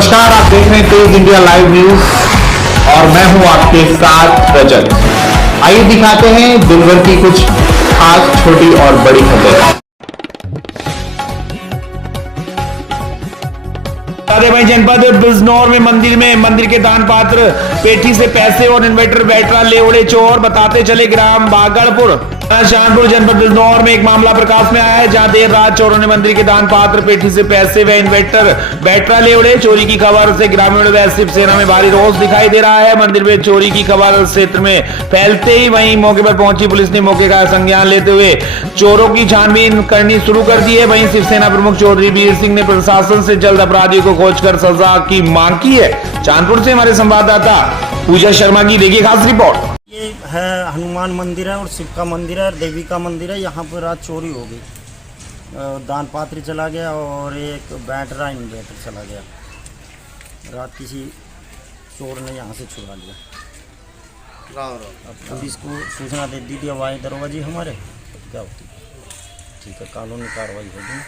नमस्कार, आप देख रहे हैं तेज इंडिया लाइव न्यूज और मैं हूं आपके साथ रजत। आइए दिखाते हैं दिन भर की कुछ खास छोटी और बड़ी खबरें। भाई जनपद बिजनौर में मंदिर के दान पात्र पेठी से पैसे और इन्वर्टर बैटरा ले उड़े चोर। बताते चले ग्राम बागड़पुर शाहपुर जनपद बिजनौर में एक मामला प्रकाश में आया है, जहां देर रात चोरों ने मंदिर के दान पात्र पेठी से पैसे व इन्वर्टर बैटरा ले उड़े। चोरी की खबर से ग्रामीणों व शिवसेना में भारी रोष दिखाई दे रहा है। मंदिर में चोरी की खबर क्षेत्र में फैलते ही वहीं मौके पर पहुंची पुलिस ने मौके का संज्ञान लेते हुए चोरों की छानबीन करनी शुरू कर दी है। वहीं शिवसेना प्रमुख चौधरी वीर सिंह ने प्रशासन से जल्द अपराधियों को खोजकर सजा की मांग की है। चांदपुर से हमारे संवाददाता पूजा शर्मा की देखिए खास रिपोर्ट। ये है हनुमान मंदिर है और शिव का मंदिर है और देवी का मंदिर है। यहाँ पर रात चोरी हो गई, दान पात्र चला गया और एक बैटरा इन्वर्टर चला गया। रात किसी चोर ने यहाँ से चुरा लिया। अब पुलिस को सूचना दे दी थी, अब आए दरोगा हमारे, तो क्या होती ठीक है, कानूनी कार्रवाई होगी।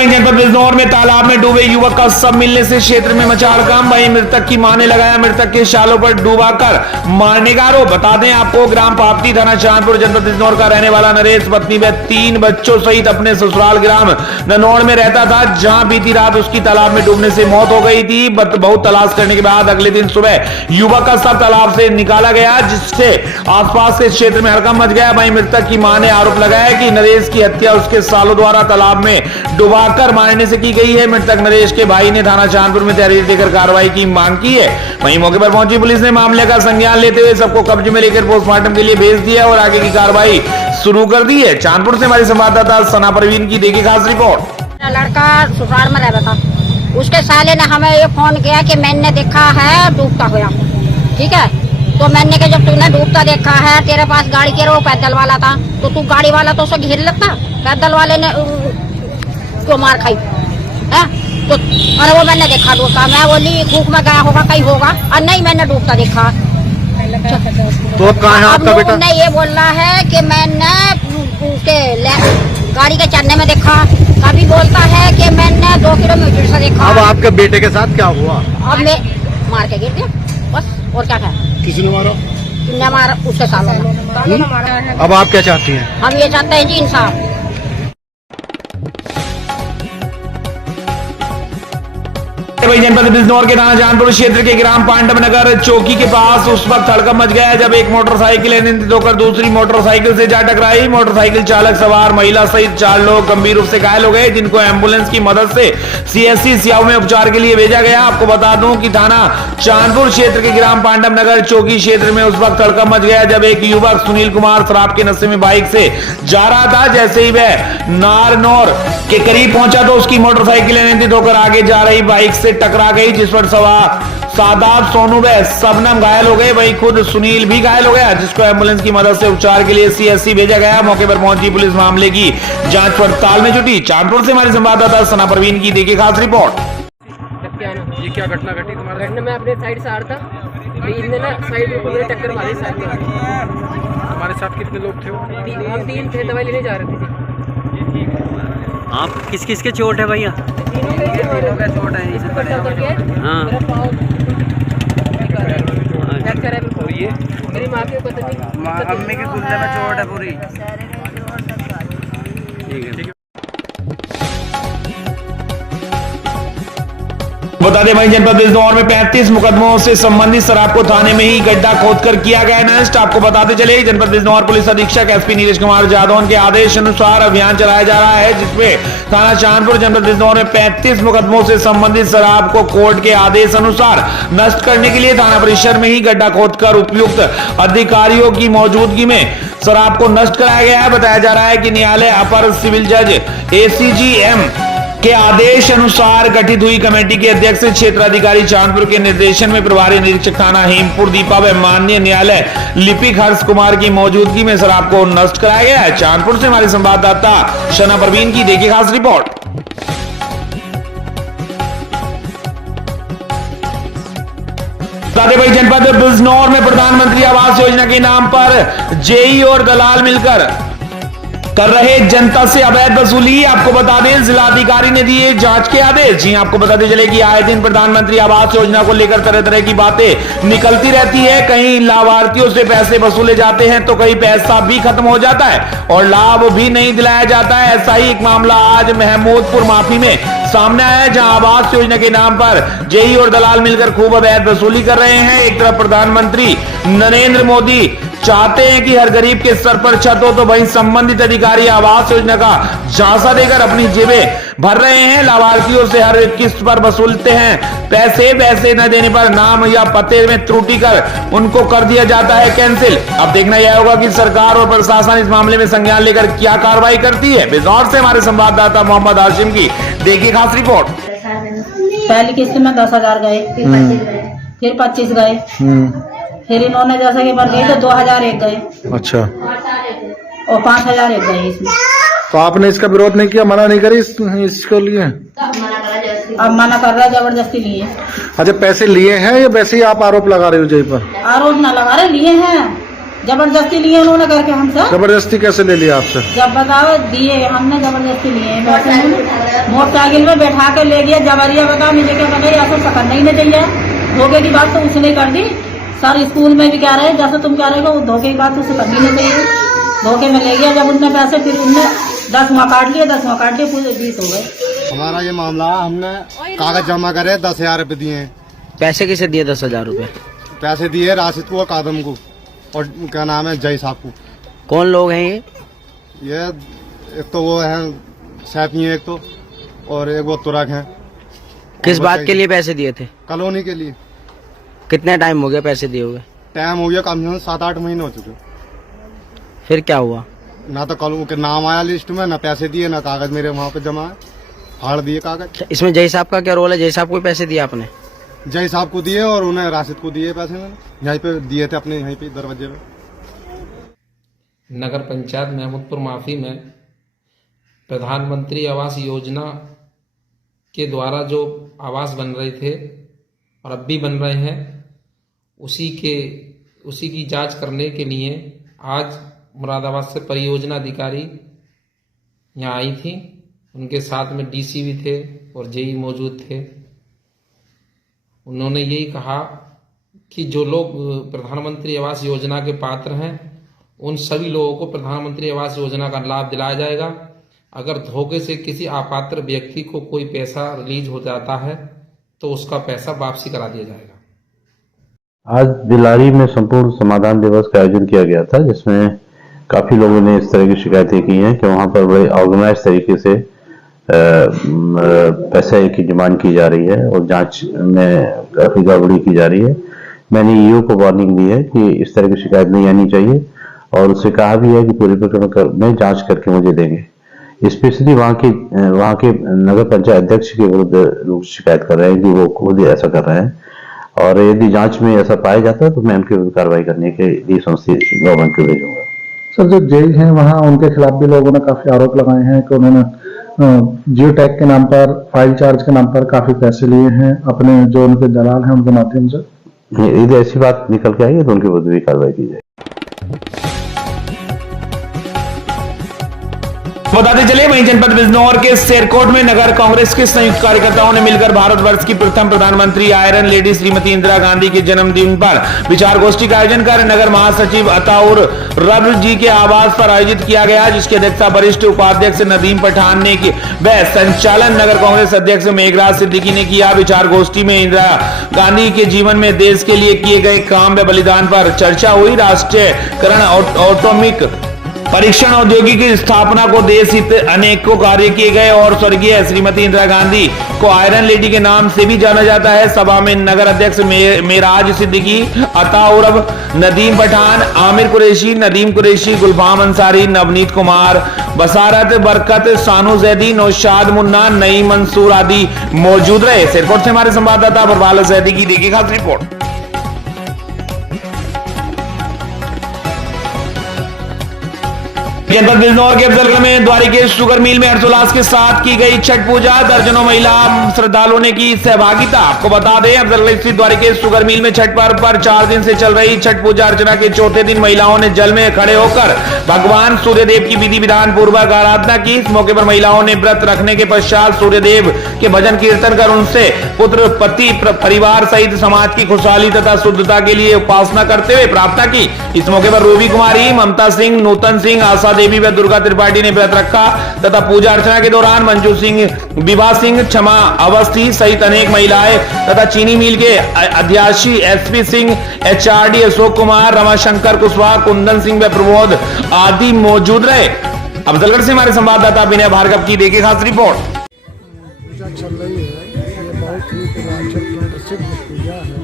जनपद बिजनौर में तालाब में डूबे युवक का शव मिलने से क्षेत्र में मचा हड़कंप। वहीं मृतक की मां ने लगाया मृतक के शालों पर डूबाकर मारने का आरोप। बता दें आपको, ग्राम पापती थाना चांदपुर जनपद बिजनौर का रहने वाला नरेश पत्नी व 3 बच्चों सहित अपने ससुराल ग्राम ननौड़ में रहता था, जहां बीती रात उसकी तालाब में डूबने से मौत हो गई थी। बहुत तलाश करने के बाद अगले दिन सुबह युवक का शव तालाब से निकाला गया, जिससे आसपास के क्षेत्र में हड़कंप मच गया। वहीं मृतक की मां ने आरोप लगाया कि नरेश की हत्या उसके सालों द्वारा तालाब में डुबाकर मारने से की गई है। मृतक नरेश के भाई ने थाना चांदपुर में तहरीर देकर कार्रवाई की मांग की है। वहीं मौके पर पहुंची पुलिस ने मामले का संज्ञान लेते हुए सबको कब्जे में लेकर पोस्टमार्टम के लिए भेज दिया और आगे की कार्रवाई शुरू कर दी है। चांदपुर से हमारे संवाददाता सना परवीन की देखिए खास रिपोर्ट। लड़का ससुराल में रहता था, उसके साले ने हमें ये फोन किया कि मैंने देखा है डूबता हुआ। ठीक है, तो मैंने कहा जब तूने डूबता देखा है, तेरे पास गाड़ी के वो पैदल वाला था, तो तू गाड़ी वाला तो उसे घेर लेता। पैदल वाले ने क्यों मार खाई है? तो अरे वो मैंने देखा डूबता। मैं बोली भूख में गया होगा, कहीं होगा, और नहीं मैंने डूबता देखा। तो अब कहाँ है आपका बेटा? ने ये बोल रहा है कि मैंने उसके गाड़ी के चलने में देखा। कभी बोलता है कि मैंने 2 किलोमीटर से देखा। अब आपके बेटे के साथ क्या हुआ? अब मैं मार के गिर गया बस, और क्या है? किसी ने मारा? तुमने मारा उसके साथ। अब आप क्या चाहती हैं? हम ये चाहते हैं जी इंसाफ। जनपद बिजनौर के थाना जानपुर क्षेत्र के ग्राम पांडव नगर चौकी के पास उस वक्त हड़कंप मच गया जब एक मोटरसाइकिल अनियंत्रित होकर दूसरी मोटरसाइकिल से जा टकराई। मोटरसाइकिल चालक सवार महिला सहित 4 लोग गंभीर रूप से घायल हो गए, जिनको एम्बुलेंस की मदद से सीएससी सियाओं में उपचार के लिए भेजा गया। आपको बता दूं कि थाना चांदपुर क्षेत्र के ग्राम पांडव नगर चौकी क्षेत्र में उस वक्त हड़कंप मच गया जब एक युवक सुनील कुमार शराब के नशे में बाइक से जा रहा था। जैसे ही वह नारनौर के करीब पहुंचा तो उसकी मोटरसाइकिल अनियंत्रित होकर आगे जा रही बाइक से टकरा गई, जिस पर सवार सादाब, सोनू व सबनम घायल हो गए। वहीं खुद सुनील भी घायल हो गया, जिसको एम्बुलेंस की मदद से उपचार के लिए सीएससी भेजा गया। मौके पर पहुंची पुलिस मामले की जांच पड़ताल में जुटी। चांदपुर से हमारे संवाददाता सना परवीन की देखिए खास रिपोर्ट। ये क्या घटना घटी तुम्हारे? घटना में अपने साइड से आ रहा था, इनने ना साइड में मेरे टक्कर मारी साइड में। हमारे साथ कितने लोग थे? हम 3 थे, दवाई लेने जा रहे थे। आप किस किस के चोट है भैया? तीनों का चोट है। हाँ, और ये मेरी माँ की पता नहीं, अम्मी के गुर्दे में चोट है पूरी। ठीक है। बता दें भाई जनपद बिजनौर में 35 मुकदमों से संबंधित शराब को थाने में ही गड्ढा खोदकर किया गया नष्ट। आपको बताते चले जनपद बिजनौर पुलिस अधीक्षक एसपी नीरज कुमार जादव के आदेश अनुसार अभियान चलाया जा रहा है, जिसमें थाना चांदपुर जनपद बिजनौर में 35 मुकदमों से संबंधित शराब को कोर्ट के आदेश अनुसार नष्ट करने के लिए थाना परिसर में ही गड्ढा खोदकर उपयुक्त अधिकारियों की मौजूदगी में शराब को नष्ट कराया गया है। बताया जा रहा है कि न्यायालय अपर सिविल जज ACGM के आदेश अनुसार गठित हुई कमेटी के अध्यक्ष क्षेत्राधिकारी चांदपुर के निर्देशन में प्रभारी निरीक्षक थाना हेमपुर दीपा व माननीय न्यायालय लिपिक हर्ष कुमार की मौजूदगी में शराब को नष्ट कराया गया है। चांदपुर से हमारे संवाददाता शना परवीन की देखिए खास रिपोर्ट। भाई जनपद बिजनौर में प्रधानमंत्री आवास योजना के नाम पर जेई और दलाल मिलकर कर रहे जनता से अवैध वसूली। आपको बता दें जिलाधिकारी ने दिए जांच के आदेश। जी आपको बताते चले कि आए दिन प्रधानमंत्री आवास योजना को लेकर तरह तरह की बातें निकलती रहती है। कहीं लाभार्थियों से पैसे वसूले जाते हैं तो कहीं पैसा भी खत्म हो जाता है और लाभ भी नहीं दिलाया जाता है। ऐसा ही एक मामला आज महमूदपुर माफी में सामने आया है, जहां आवास योजना के नाम पर जेई और दलाल मिलकर खूब अवैध वसूली कर रहे हैं। एक तरफ प्रधानमंत्री नरेंद्र मोदी चाहते हैं कि हर गरीब के सर पर छत हो, तो वहीं संबंधित अधिकारी आवास योजना का झांसा देकर अपनी जेबें भर रहे हैं। लाभार्थियों से हर किस्त पर वसूलते हैं पैसे न देने पर नाम या पते में त्रुटि कर उनको कर दिया जाता है कैंसिल। अब देखना यह होगा कि सरकार और प्रशासन इस मामले में संज्ञान लेकर क्या कार्रवाई करती है। बिजनौर से हमारे संवाददाता मोहम्मद हाशिम की देखिए खास रिपोर्ट। पहली किस्त में 10,000 गए, फिर 25 गए, फिर इन्होंने जैसे कि बढ़ गई तो 2,000 एक गए। अच्छा, और 5,000 एक गए इसमें। तो आपने इसका विरोध नहीं किया, मना नहीं करी इसको लिए? अब मना कर रहा है, जबरदस्ती लिए। अच्छा, पैसे लिए हैं या वैसे ही आप आरोप लगा रहे हो जेई पर? आरोप ना लगा रहे, लिए हैं, जबरदस्ती लिए उन्होंने करके हमसे। जबरदस्ती कैसे ले लिया आपसे? जब बताओ दिए, हमने जबरदस्ती लिए। मोटरसाइकिल में बैठा के ले गया, जबरिया बताओ मुझे क्या पता, ऐसा करना ही नहीं चाहिए। धोखे की बात तो उसने कर दी। सर स्कूल में भी कह रहे हैं, जैसे तुम कह रहे हो, धोखे की बात उसे करनी नहीं चाहिए। धोखे में ले गया, जब उनने पैसे, फिर उनने 10वां काट लिए, पूरे 20 हो गए। हमारा ये मामला, हमने कागज जमा करे, 10,000 रुपए दिए। पैसे किसे दिए 10,000 रुपए? पैसे दिए राशिद को और कादम को, और क्या नाम है, जय साहब को। कौन लोग हैं ये एक तो वो है सैफी है, एक तो, और एक वो तुरक है। किस बात के लिए पैसे दिए थे? कॉलोनी के लिए। कितने टाइम हो गया पैसे दिए हुए? टाइम हो गया कम से कम 7-8 महीने हो चुके। फिर क्या हुआ? ना तो कल के नाम आया लिस्ट में, ना पैसे दिए, ना कागज मेरे वहाँ पे जमा है, फाड़ दिए कागज। इसमें जय साहब का क्या रोल है? जय साहब को पैसे दिए आपने? जय साहब को दिए और उन्हें राशिद को दिए पैसे, मैंने यहीं पे दिए थे, अपने यहीं पे दरवाजे पे। नगर पंचायत महमूदपुर माफी में प्रधानमंत्री आवास योजना के द्वारा जो आवास बन रहे थे और अब भी बन रहे हैं, उसी की जांच करने के लिए आज मुरादाबाद से परियोजना अधिकारी यहाँ आई थी। उनके साथ में डीसी भी थे और जेई मौजूद थे। उन्होंने यही कहा कि जो लोग प्रधानमंत्री आवास योजना के पात्र हैं, उन सभी लोगों को प्रधानमंत्री आवास योजना का लाभ दिलाया जाएगा। अगर धोखे से किसी अपात्र व्यक्ति को कोई पैसा रिलीज हो जाता है तो उसका पैसा वापसी करा दिया जाएगा। आज दिलारी में संपूर्ण समाधान दिवस का आयोजन किया गया था, जिसमें काफी लोगों ने इस तरह की शिकायतें की हैं कि वहां पर बड़े ऑर्गेनाइज तरीके से पैसे की डिमांड की जा रही है और जांच में काफी गड़बड़ी की जा रही है। मैंने ईओ को वार्निंग दी है कि इस तरह की शिकायत नहीं आनी चाहिए और उससे कहा भी है कि पूरी प्रक्रिया में जांच करके मुझे देंगे। स्पेशली वहाँ के नगर पंचायत अध्यक्ष के विरुद्ध लोग शिकायत कर रहे हैं कि वो खुद ऐसा कर रहे हैं, और यदि जांच में ऐसा पाया जाता है तो मैं उनके विरुद्ध कार्रवाई करने के लिए गवर्नमेंट को भेजूंगा। सर, जो जेई हैं वहाँ, उनके खिलाफ भी लोगों ने काफी आरोप लगाए हैं कि उन्होंने जियो टैग के नाम पर, फाइल चार्ज के नाम पर काफी पैसे लिए हैं अपने जो उनके दलाल हैं उनके माध्यम से। यदि ऐसी बात निकल के आई है तो उनके विरुद्ध भी कार्रवाई की जाए। बताते चले वहीं जनपद बिजनौर के शेरकोट में नगर कांग्रेस के संयुक्त कार्यकर्ताओं ने मिलकर भारतवर्ष की प्रथम प्रधानमंत्री आयरन लेडी श्रीमती इंदिरा गांधी के जन्मदिन पर विचार गोष्ठी का आयोजन कर नगर महासचिव अताउर रब जी के आवास पर आयोजित किया गया, जिसकी अध्यक्षता वरिष्ठ उपाध्यक्ष नदीम पठान ने की व संचालन नगर कांग्रेस अध्यक्ष मेघराज सिद्दीकी ने किया। विचार गोष्ठी में इंदिरा गांधी के जीवन में देश के लिए किए गए काम व बलिदान पर चर्चा हुई। राष्ट्रीयकरण, ऑटोमिक परीक्षण, औद्योगिक की स्थापना को देश हित अनेकों कार्य किए गए और स्वर्गीय श्रीमती इंदिरा गांधी को आयरन लेडी के नाम से भी जाना जाता है। सभा में नगर अध्यक्ष मेराज सिद्दीकी, अताउरब, नदीम पठान, आमिर कुरैशी, नदीम कुरैशी, गुलफाम अंसारी, नवनीत कुमार, बसारत बरकत, सानू जैदी, नौशाद मुन्ना, नईम मंसूर आदि मौजूद रहे। शेरकोट से हमारे संवाददाता बरवाल जैदी की देखिए खास रिपोर्ट। जनपद बिजनौर के अफजलगढ़ में द्वारिकेश शुगर मिल में हर्षोल्लास के साथ की गई छठ पूजा। दर्जनों महिला श्रद्धालुओं ने की सहभागिता। आपको बता दें, अफजलगढ़ स्थित द्वारिकेश शुगर मिल में छठ पर्व पर 4 दिन से चल रही छठ पूजा अर्चना के चौथे दिन महिलाओं ने जल में खड़े होकर भगवान सूर्यदेव की विधि विधान पूर्वक आराधना की। इस मौके पर महिलाओं ने व्रत रखने के पश्चात सूर्यदेव के भजन कीर्तन कर उनसे पुत्र, पति, परिवार सहित समाज की खुशहाली तथा शुद्धता के लिए उपासना करते हुए प्रार्थना की। इस मौके पर रूबी कुमारी, ममता सिंह, नूतन सिंह, आशा देवी व दुर्गा त्रिपाठी ने व्रत रखा तथा पूजा अर्चना के दौरान मंजू सिंह, विभा सिंह, क्षमा अवस्थी सहित अनेक महिलाएं तथा चीनी मिल के अध्याशी एसपी सिंह, एचआरडी अशोक कुमार, रमाशंकर कुशवाहा, कुंदन सिंह व प्रमोद आदि मौजूद रहे। अफजलगढ़ से हमारे संवाददाता विनय भार्गव की देखिए खास रिपोर्ट। पूजा चल रही है, ये बहुत ही पूर्वांचल की प्रसिद्ध पूजा है।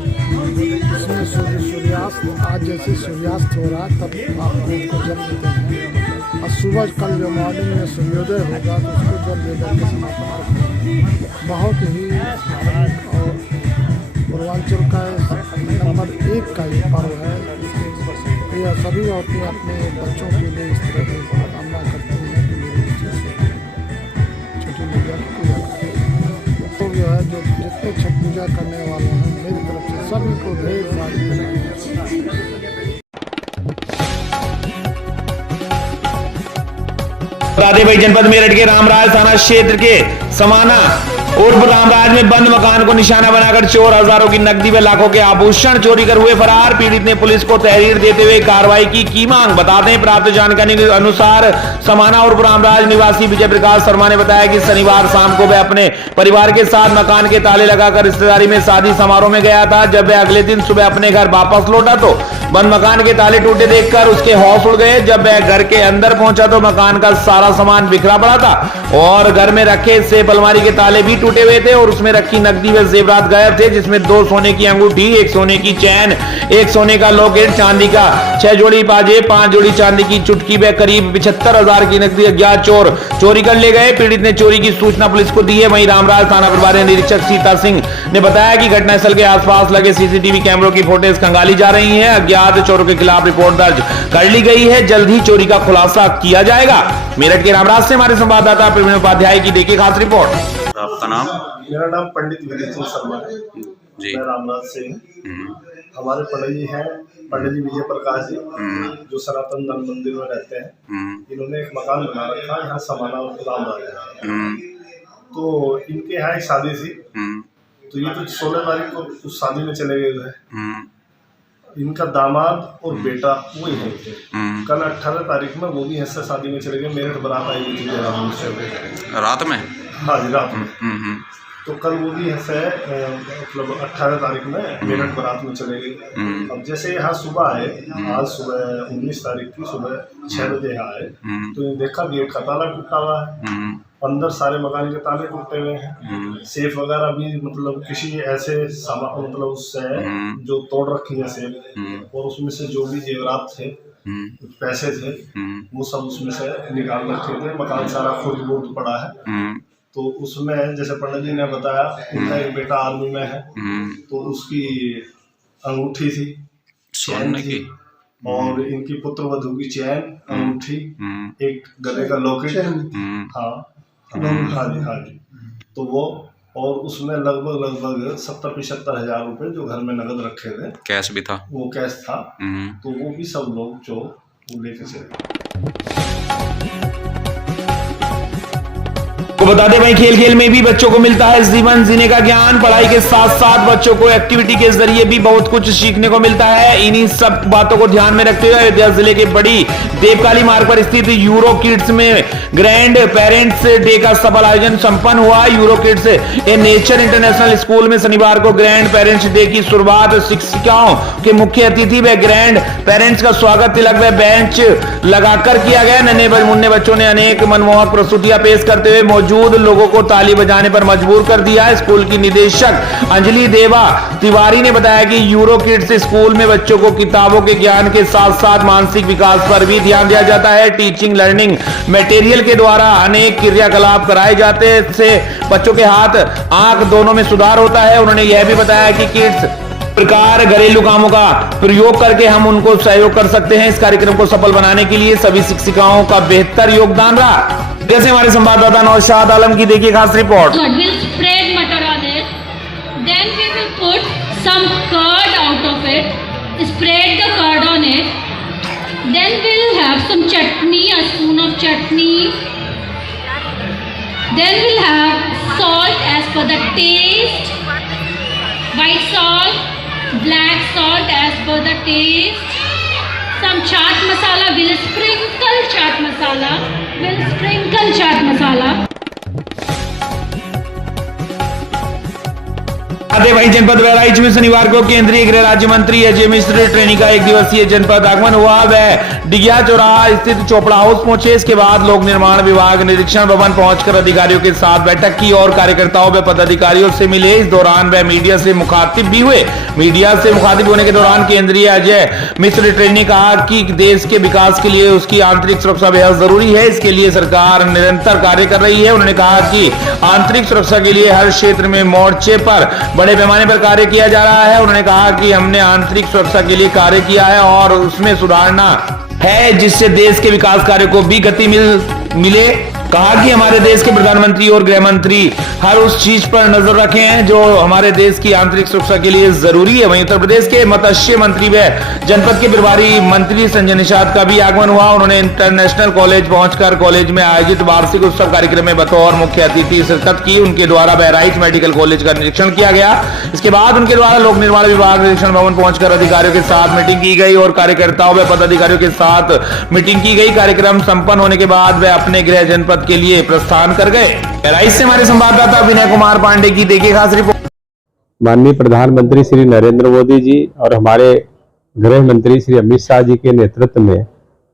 इसमें सूर्यास्त, आज जैसे सूर्यास्त हो रहा तब आप लोग को जल देते हैं और सुबह कल जो मॉर्निंग में सूर्योदय होगा तो उसको जल देकर के समापन करते हैं। बहुत ही धार्मिक और पूर्वांचल का नंबर 1 का ये पर्व है। यह सभी औरतें अपने बच्चों के लिए इस तरह की कामना करती हैं कि मेरे बच्चे से छठी मैया की पूजा करें। तो जो है जो जितने छठ पूजा करने वाले हैं मेरी तरफ से सभी को ढेर सारी भाई जनपद मेरठ के रामराज थाना क्षेत्र के समाना उर्फ रामराज में बंद मकान को निशाना बनाकर चोर हजारों की नकदी व लाखों के आभूषण चोरी कर हुए फरार। पीड़ित ने पुलिस को तहरीर देते हुए कार्रवाई की मांग। बता दें, प्राप्त जानकारी के अनुसार समाना उर्फ रामराज निवासी विजय प्रकाश शर्मा ने बताया कि शनिवार शाम को वह अपने परिवार के साथ मकान के ताले लगाकर रिश्तेदारी में शादी समारोह में गया था। जब वह अगले दिन सुबह अपने घर वापस लौटा तो बंद मकान के ताले टूटे देखकर उसके होश उड़ गए। जब वह घर के अंदर पहुंचा तो मकान का सारा सामान बिखरा पड़ा था और घर में रखे सेफ अलमारी के ताले भी टूटे हुए थे और उसमें रखी नकदी व जेवरात गायब थे, जिसमें 2 सोने की अंगूठी, 1 सोने की चैन, 1 सोने का लॉकेट, चांदी का 6 जोड़ी पाजे, 5 जोड़ी चांदी की चुटकी व करीब 75,000 की नकदी अज्ञात चोर चोरी कर ले गए। पीड़ित ने चोरी की सूचना पुलिस को दी है। वहीं रामराज थाना प्रभारी निरीक्षक सीता सिंह ने बताया कि घटनास्थल के आसपास लगे सीसीटीवी कैमरों की फुटेज खंगाली जा रही है। अज्ञात चोरों के खिलाफ रिपोर्ट दर्ज कर ली गई है। जल्द ही चोरी का खुलासा किया जाएगा। मेरठ के रामराज से हमारे संवाददाता प्रवीण उपाध्याय की देखिए खास रिपोर्ट। आपका नाम? मेरा नाम पंडित विजय सिंह शर्मा है जी। मैं रामनाथ सिंह। हमारे पंडित जी हैं पंडित जी विजय प्रकाश जी, जो सनातन धर्म मंदिर में रहते हैं। इन्होंने एक मकान बना रखा है यहाँ समाना रामराज। तो इनके यहाँ एक शादी थी, तो ये तो 16 तारीख को उस शादी में चले गए थे। इनका दामाद और बेटा वही है थे। कल 18 तारीख में वो भी ऐसे शादी में चले गए। मेरठ बारात आई हुई थी रात में। हाँ जी, रात में। तो कल वो भी ऐसे मतलब 18 तारीख में मेरठ बारात में चले गए। अब जैसे यहाँ सुबह आए, आज सुबह 19 तारीख की सुबह 6 बजे यहाँ आए, तो देखा गेट का ताला टूटा हुआ है, अंदर सारे मकान के ताले टूटे हुए हैं, सेफ वगैरह भी मतलब किसी ऐसे सामान मतलब उससे जो तोड़ रखी है सेफ, और उसमें से जो भी जेवरात थे, कुछ पैसे थे, वो सब उसमें से निकाल रखे थे। मकान सारा खुद बुर्द पड़ा है। तो उसमें जैसे पंडित जी ने बताया, उनका एक बेटा आर्मी में है, तो उसकी अंगूठी थी, चैन थी, और इनकी पुत्र वधू की चैन, अंगूठी, एक गले का लॉकेट, हाँ जी। तो वो और उसमें लगभग 70-75 हजार रुपए जो घर में नगद रखे थे, कैश भी था, वो कैश था। तो वो भी सब लोग जो वो लेके चले। को बता दें, भाई खेल में भी बच्चों को मिलता है जीवन जीने का ज्ञान। पढ़ाई के साथ साथ बच्चों को एक्टिविटी के जरिए भी बहुत कुछ सीखने को मिलता है। इन्हीं सब बातों को ध्यान में रखते हुए अयोध्या जिले के बड़ी देवकाली मार्ग पर स्थित यूरो किड्स में ग्रैंड पेरेंट्स डे का सफल आयोजन संपन्न हुआ। यूरो किड्स ए नेचर इंटरनेशनल स्कूल में शनिवार को ग्रैंड पेरेंट्स डे की शुरुआत शिक्षिकाओं के मुख्य अतिथि व ग्रैंड पेरेंट्स का स्वागत तिलक व बेंच लगाकर किया गया। नन्हे मुन्ने बच्चों ने अनेक मनमोहक प्रस्तुतियां पेश करते हुए मौजूद लोगों को ताली बजाने पर मजबूर कर दिया। स्कूल की निदेशक अंजलि देवा तिवारी ने बताया कि यूरो किड्स स्कूल में बच्चों को किताबों के ज्ञान के साथ साथ मानसिक विकास पर भी ध्यान दिया जाता है। टीचिंग लर्निंग मटेरियल के द्वारा अनेक क्रियाकलाप कराए जाते से बच्चों के हाथ आंख दोनों में सुधार होता है। उन्होंने यह भी बताया कि किड्स प्रकार घरेलू कामों का प्रयोग करके हम उनको सहयोग कर सकते हैं। इस कार्यक्रम को सफल बनाने के लिए सभी शिक्षिकाओं का बेहतर योगदान रहा। जैसे हमारे संवाददाता नौशाद आलम की देखिए खास report. Then we will put some curd out of it, spread the curd on it. Then we'll have some chutney, a spoon of chutney. Then we'll have salt as per the taste, white salt, black salt as per the taste. Some chaat masala, we'll sprinkle chaat masala, वहीं जनपद बहराइच में शनिवार को केंद्रीय गृह राज्य मंत्री Ajay Mishra training का एक दिवसीय जनपद आगमन हुआ। वह डिगिया चौराहा स्थित चोपड़ा हाउस पहुंचे। इसके बाद लोक निर्माण विभाग निरीक्षण भवन पहुंचकर अधिकारियों के साथ बैठक की और कार्यकर्ताओं व पदाधिकारियों से मिले। इस दौरान वह मीडिया से मुखातिब भी हुए। मीडिया से मुखातिब होने के दौरान केंद्रीय अजय मिश्र ट्रेनिंग ने कहा कि देश के विकास के लिए उसकी आंतरिक सुरक्षा बेहद जरूरी है। इसके लिए सरकार निरंतर कार्य कर रही है। उन्होंने कहा कि आंतरिक सुरक्षा के लिए हर क्षेत्र में मोर्चे पर बड़े पैमाने पर कार्य किया जा रहा है। उन्होंने कहा कि हमने आंतरिक सुरक्षा के लिए कार्य किया है और उसमें सुधारना है जिससे देश के विकास कार्य को भी गति मिले। कहा कि हमारे देश के प्रधानमंत्री और गृह मंत्री हर उस चीज पर नजर रखे हैं जो हमारे देश की आंतरिक सुरक्षा के लिए जरूरी है। वहीं उत्तर प्रदेश के मत्स्य मंत्री व जनपद के प्रभारी मंत्री संजय निषाद का भी आगमन हुआ। उन्होंने इंटरनेशनल कॉलेज पहुंचकर कॉलेज में आयोजित वार्षिक उत्सव कार्यक्रम में बतौर मुख्य अतिथि शिरकत की। उनके द्वारा बहराइच मेडिकल कॉलेज का निरीक्षण किया गया। इसके बाद उनके द्वारा लोक निर्माण विभाग निरीक्षण भवन पहुंचकर अधिकारियों के साथ मीटिंग की गई और कार्यकर्ताओं व पदाधिकारियों के साथ मीटिंग की गई। कार्यक्रम संपन्न होने के बाद वे अपने गृह जनपद के लिए प्रस्थान कर गए। बहराइच से हमारे संवाददाता विनय कुमार पांडे की देखिए खास रिपोर्ट। माननीय प्रधानमंत्री श्री नरेंद्र मोदी जी और हमारे गृह मंत्री श्री अमित शाह जी के नेतृत्व में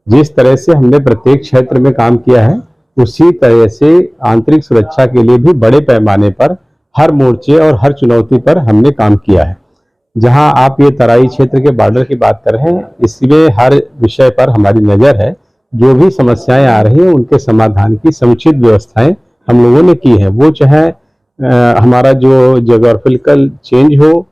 जिस तरह से हमने प्रत्येक क्षेत्र में काम किया है, उसी तरह से आंतरिक सुरक्षा के लिए भी बड़े पैमाने पर हर मोर्चे और हर चुनौती पर हमने काम किया है। जहां आप ये तराई क्षेत्र के बॉर्डर की बात कर रहे हैं, इसमें हर विषय पर हमारी नजर है। जो भी समस्याएं आ रही हैं उनके समाधान की समुचित व्यवस्थाएं हम लोगों ने की है। वो चाहे हमारा जो ज्योग्राफिकल चेंज हो,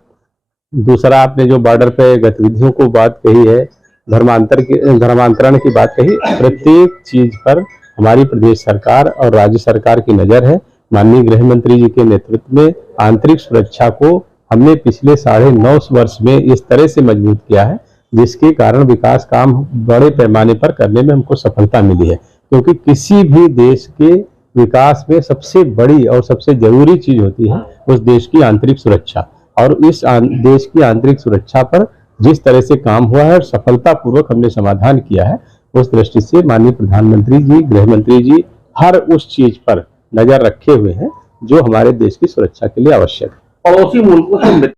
दूसरा आपने जो बॉर्डर पे गतिविधियों को बात कही है, धर्मांतरण की बात कही, प्रत्येक चीज पर हमारी प्रदेश सरकार और राज्य सरकार की नजर है। माननीय गृह मंत्री जी के नेतृत्व में आंतरिक सुरक्षा को हमने पिछले 9.5 वर्ष में इस तरह से मजबूत किया है जिसके कारण विकास काम बड़े पैमाने पर करने में हमको सफलता मिली है। क्योंकि किसी भी देश के विकास में सबसे बड़ी और सबसे जरूरी चीज होती है उस देश की आंतरिक सुरक्षा, और इस देश की आंतरिक सुरक्षा पर जिस तरह से काम हुआ है और सफलतापूर्वक हमने समाधान किया है, उस दृष्टि से माननीय प्रधानमंत्री जी, गृह मंत्री जी हर उस चीज पर नजर रखे हुए हैं जो हमारे देश की सुरक्षा के लिए आवश्यक है। पड़ोसी मुल्कों से